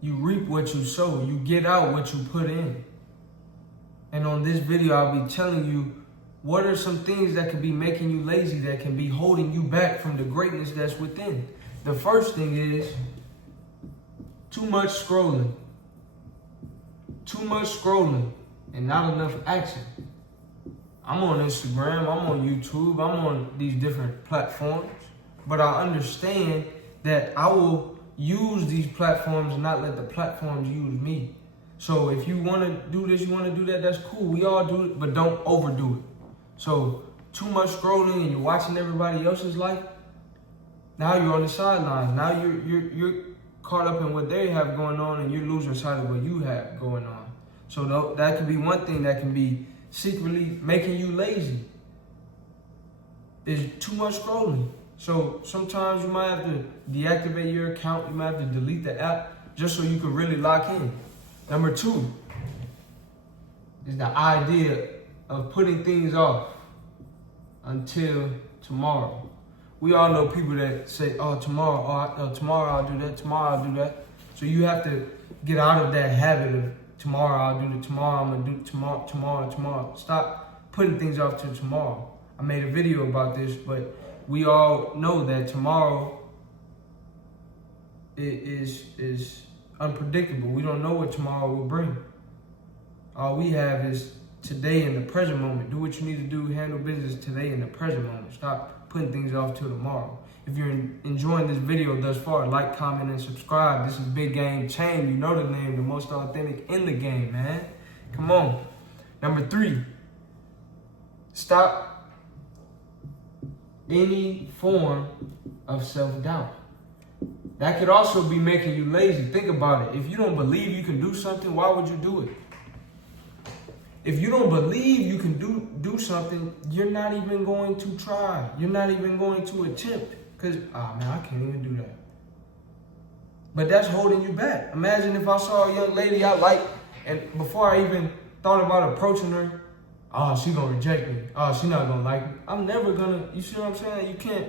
You reap what you sow. You get out what you put in. And on this video, I'll be telling you what are some things that can be making you lazy, that can be holding you back from the greatness that's within. The first thing is too much scrolling. Too much scrolling and not enough action. I'm on Instagram, I'm on YouTube, I'm on these different platforms, but I understand that I will use these platforms and not let the platforms use me. So if you want to do this, you want to do that, that's cool. We all do it, but don't overdo it. So too much scrolling and you're watching everybody else's life. Now you're on the sidelines. Now you're caught up in what they have going on and you're losing sight of what you have going on. So that could be one thing that can be secretly making you lazy. Is too much scrolling. So sometimes you might have to deactivate your account. You might have to delete the app just so you can really lock in. Number 2 is the idea of putting things off until tomorrow. We all know people that say, tomorrow I'll do that, tomorrow I'll do that. So you have to get out of that habit of tomorrow I'll do it, tomorrow I'm gonna do it, tomorrow. Stop putting things off till tomorrow. I made a video about this, but we all know that tomorrow is unpredictable. We don't know what tomorrow will bring. All we have is today in the present moment. Do what you need to do, handle business today in the present moment. Stop putting things off till tomorrow. If you're enjoying this video thus far, like, comment, and subscribe. This is Big Game Chain. You know the name, the most authentic in the game, man. Come on. Number 3, stop any form of self-doubt. That could also be making you lazy. Think about it. If you don't believe you can do something, why would you do it? If you don't believe you can do something, you're not even going to try. You're not even going to attempt. Because, man, I can't even do that. But that's holding you back. Imagine if I saw a young lady I like, and before I even thought about approaching her, she gonna reject me. She not gonna like me. I'm never gonna, you see what I'm saying? You can't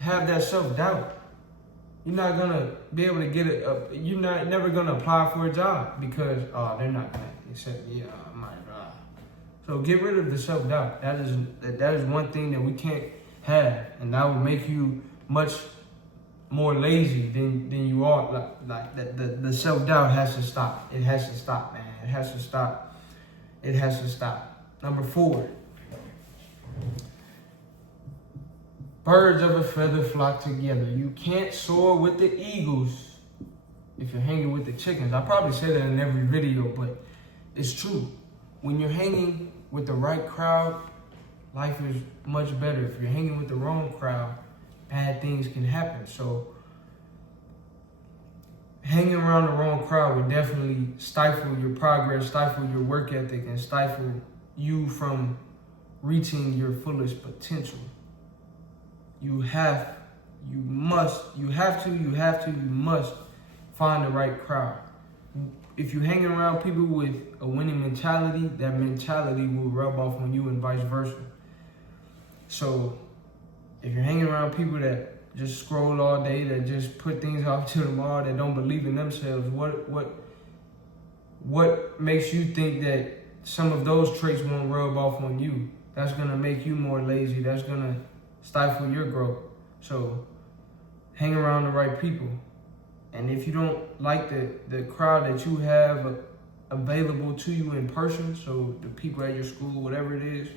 have that self-doubt. You're not gonna be able to get it up. You're never gonna apply for a job because, they're not gonna accept me. My God. So get rid of the self-doubt. That is one thing that we can't have, and that will make you much more lazy than you are. Like the self-doubt has to stop. It has to stop, man. It has to stop. It has to stop. Number 4. Birds of a feather flock together. You can't soar with the eagles if you're hanging with the chickens. I probably say that in every video, but it's true. When you're hanging with the right crowd, life is much better. If you're hanging with the wrong crowd, bad things can happen. So hanging around the wrong crowd would definitely stifle your progress, stifle your work ethic, and stifle you from reaching your fullest potential. You must find the right crowd. If you're hanging around people with a winning mentality, that mentality will rub off on you and vice versa. So if you're hanging around people that just scroll all day, that just put things off till tomorrow, that don't believe in themselves, what makes you think that some of those traits won't rub off on you? That's gonna make you more lazy. That's gonna stifle your growth. So hang around the right people. And if you don't like the crowd that you have available to you in person, so the people at your school, whatever it is,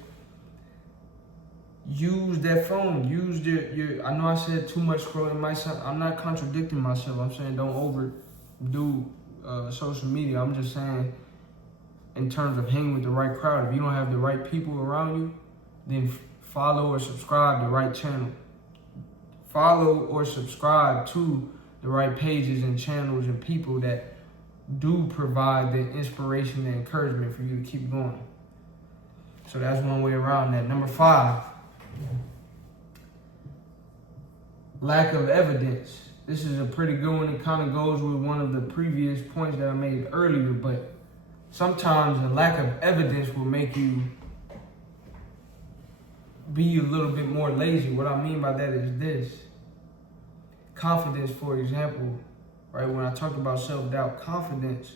use that phone. Use your I know I said too much scrolling myself. I'm not contradicting myself. I'm saying don't overdo social media. I'm just saying in terms of hanging with the right crowd. If you don't have the right people around you, then follow or subscribe to the right channel. Follow or subscribe to the right pages and channels and people that do provide the inspiration and encouragement for you to keep going. So that's one way around that. Number 5, lack of evidence. This is a pretty good one. It kind of goes with one of the previous points that I made earlier, but sometimes a lack of evidence will make you be a little bit more lazy. What I mean by that is this. Confidence, for example, right? When I talk about self-doubt, confidence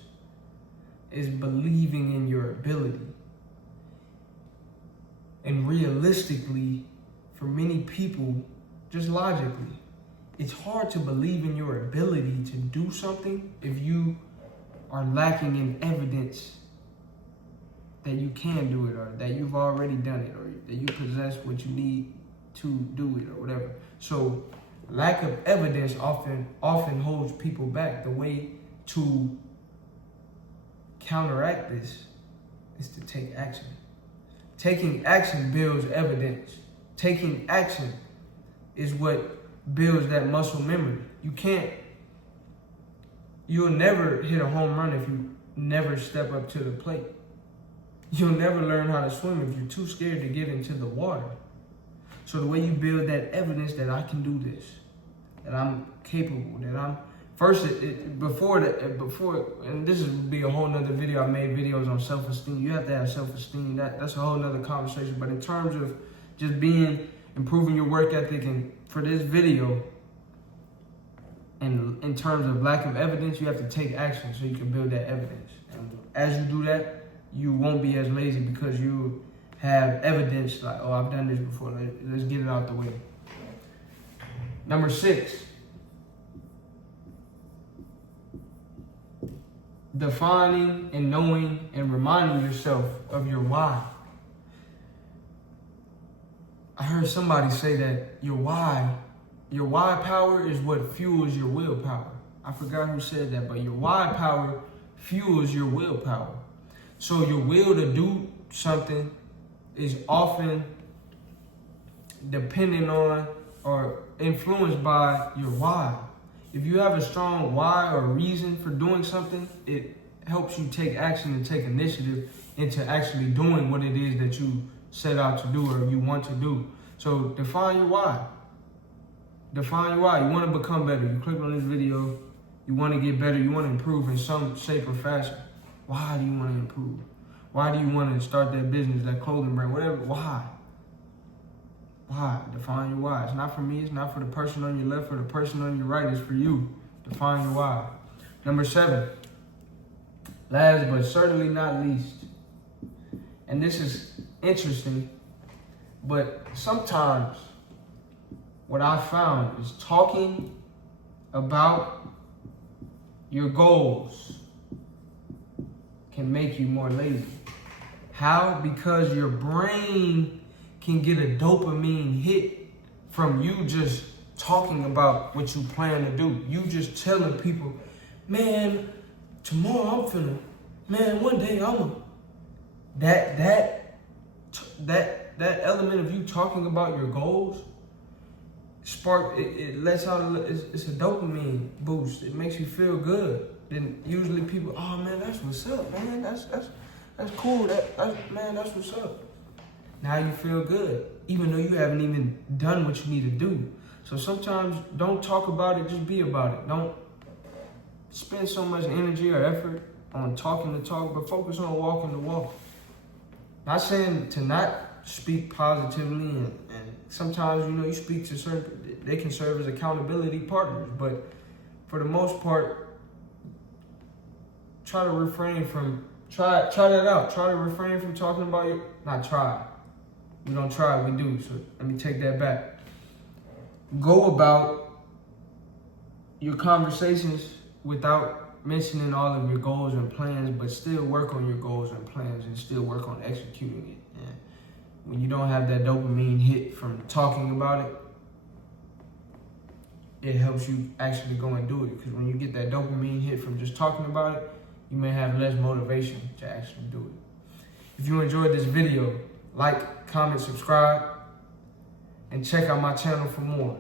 is believing in your ability. And realistically, for many people, just logically, it's hard to believe in your ability to do something if you are lacking in evidence that you can do it, or that you've already done it, or that you possess what you need to do it, or whatever. So lack of evidence often holds people back. The way to counteract this is to take action. Taking action builds evidence. Taking action is what builds that muscle memory. You'll never hit a home run if you never step up to the plate. You'll never learn how to swim if you're too scared to get into the water. So the way you build that evidence that I can do this, that I'm capable, that I'm before, and this would be a whole nother video. I made videos on self-esteem. You have to have self-esteem. That's a whole nother conversation. But in terms of just improving your work ethic, and for this video, and in terms of lack of evidence, you have to take action so you can build that evidence. And as you do that, you won't be as lazy because you have evidence like, oh, I've done this before. Let's get it out the way. Number 6, defining and knowing and reminding yourself of your why. I heard somebody say that your why power is what fuels your willpower. I forgot who said that, but your why power fuels your willpower. So your will to do something is often dependent on or influenced by your why. If you have a strong why or reason for doing something, it helps you take action and take initiative into actually doing what it is that you set out to do or you want to do. So define your why. Define your why. You want to become better. You click on this video, you want to get better, you want to improve in some shape or fashion. Why do you want to improve? Why do you want to start that business, that clothing brand, whatever? Why? Why? Define your why. It's not for me. It's not for the person on your left or the person on your right. It's for you. Define your why. Number 7, last but certainly not least, and this is interesting, but sometimes what I found is talking about your goals can make you more lazy. How? Because your brain can get a dopamine hit from you just talking about what you plan to do. You just telling people, man, tomorrow I'm finna, man, one day I'm gonna. That element of you talking about your goals it lets out, it's a dopamine boost. It makes you feel good. Then usually people, oh man, that's what's up, man. That's cool. That's what's up. Now you feel good, even though you haven't even done what you need to do. So sometimes don't talk about it, just be about it. Don't spend so much energy or effort on talking the talk, but focus on walking the walk. Not saying to not speak positively, and sometimes, you speak to certain, they can serve as accountability partners, but for the most part, try to refrain from, try that out. Try to refrain from talking about your, not try. We don't try, we do. So let me take that back. Go about your conversations without mentioning all of your goals and plans, but still work on your goals and plans and still work on executing it. And when you don't have that dopamine hit from talking about it, it helps you actually go and do it. Because when you get that dopamine hit from just talking about it, you may have less motivation to actually do it. If you enjoyed this video, like, comment, subscribe, and check out my channel for more.